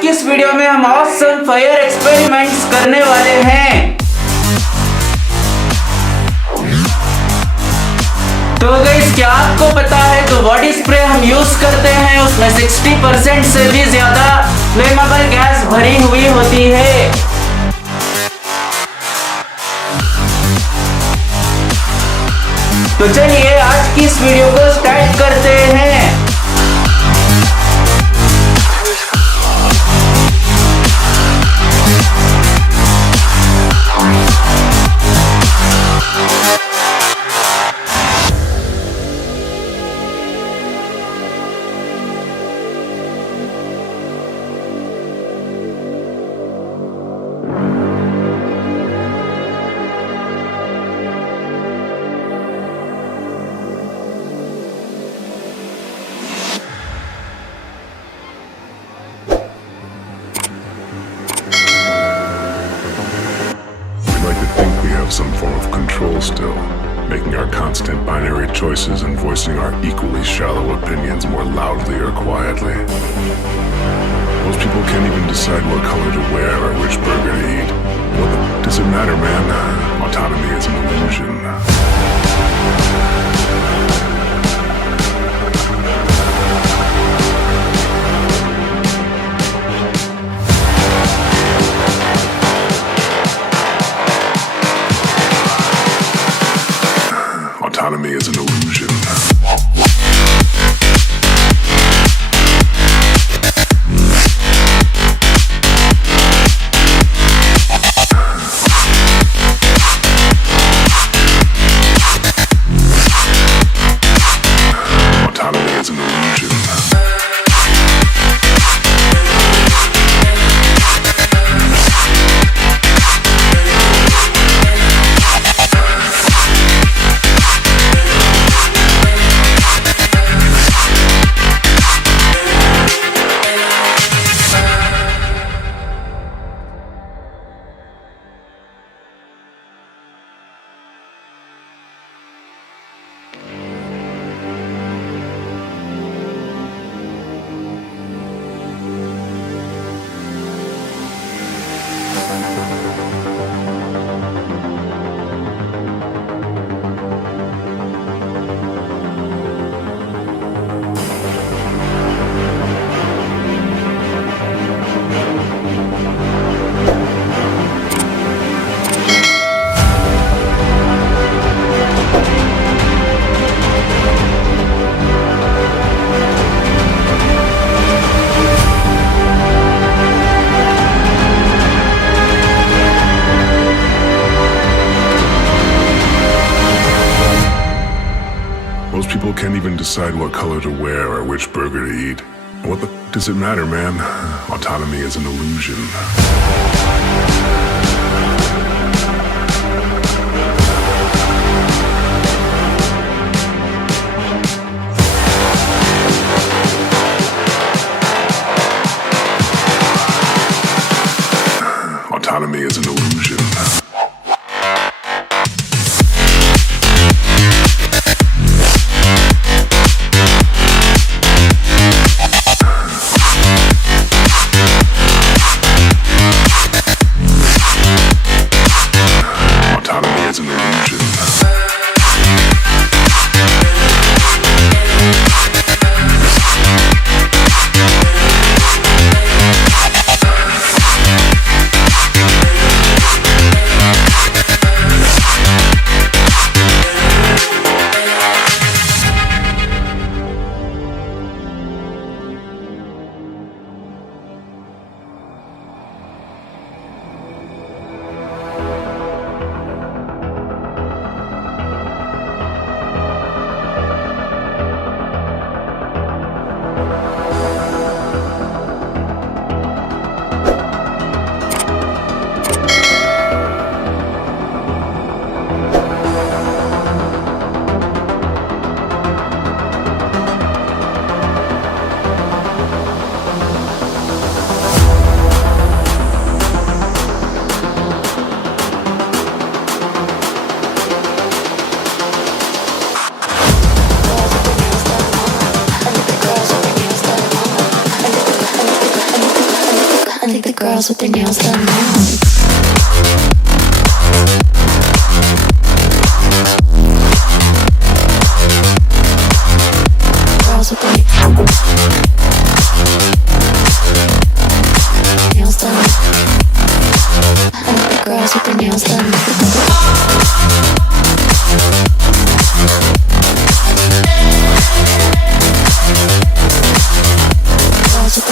की इस वीडियो में हम ऑसम फायर एक्सपेरिमेंट्स करने वाले हैं। तो गाइस, क्या आपको पता है जो बॉडी स्प्रे हम यूज करते हैं उसमें 60% से भी ज्यादा फ्लेमेबल गैस भरी हुई होती है। तो चलिए आज की इस वीडियो को स्टार्ट करते हैं। Some form of control still, making our constant binary choices and voicing our equally shallow opinions more loudly or quietly. Most people can't even decide what color to wear or which burger to eat. What the does it matter, man? Autonomy is an illusion. Autonomy is an illusion. Autonomy is an illusion. Most people can't even decide what color to wear or which burger to eat. What the does it matter, man? Autonomy is an illusion. Autonomy is an illusion. girls with their nails done now. Girls with their nails done. I like the girls with their nails done. Girls with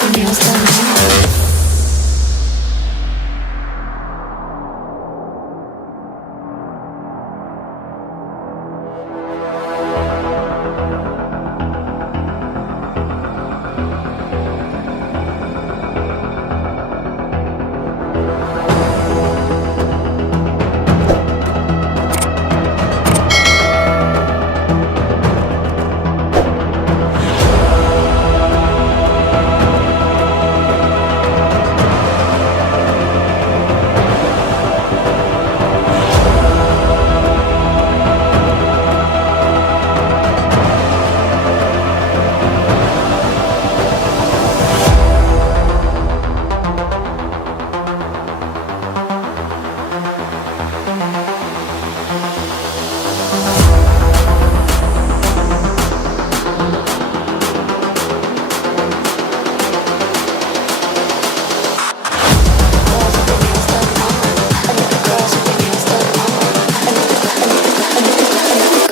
their nails done.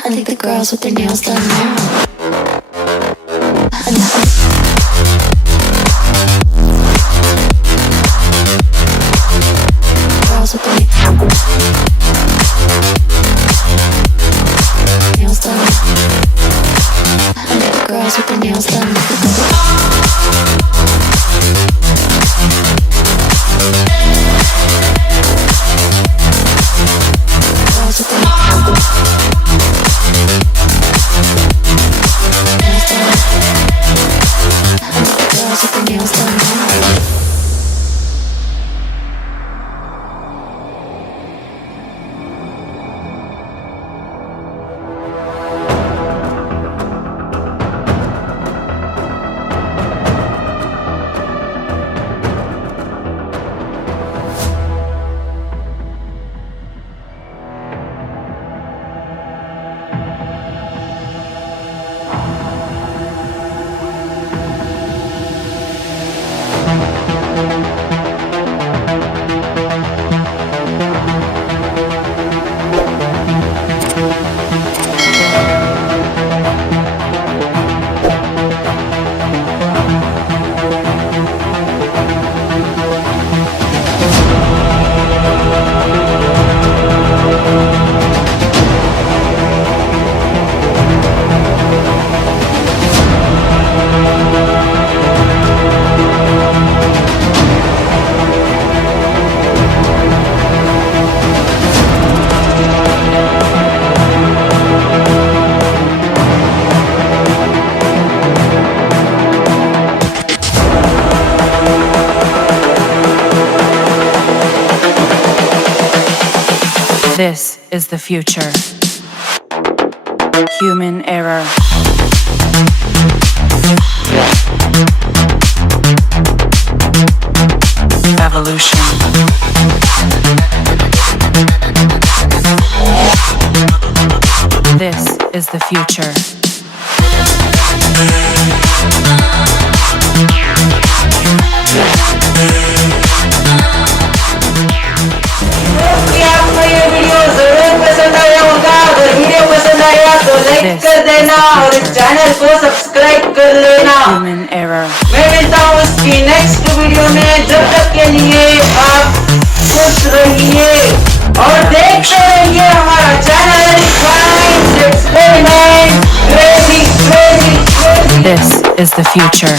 I like the girls with their nails done now. Girls with their nails done. I like the girls with their nails done. Girls with their girls with their nails done now. This is the future. Human error. Evolution. This is the future. आपको ये video जरूर पसंद आया होगा। अगर video पसंद आया तो लाइक कर देना और इस चैनल को सब्सक्राइब कर लेना। Human error. मैं मिलता हूँ उसकी नेक्स्ट वीडियो में। जब तक के लिए आप खुश रहिए और देखते रहिए हमारा channel science experiment crazy crazy crazy. This is the future.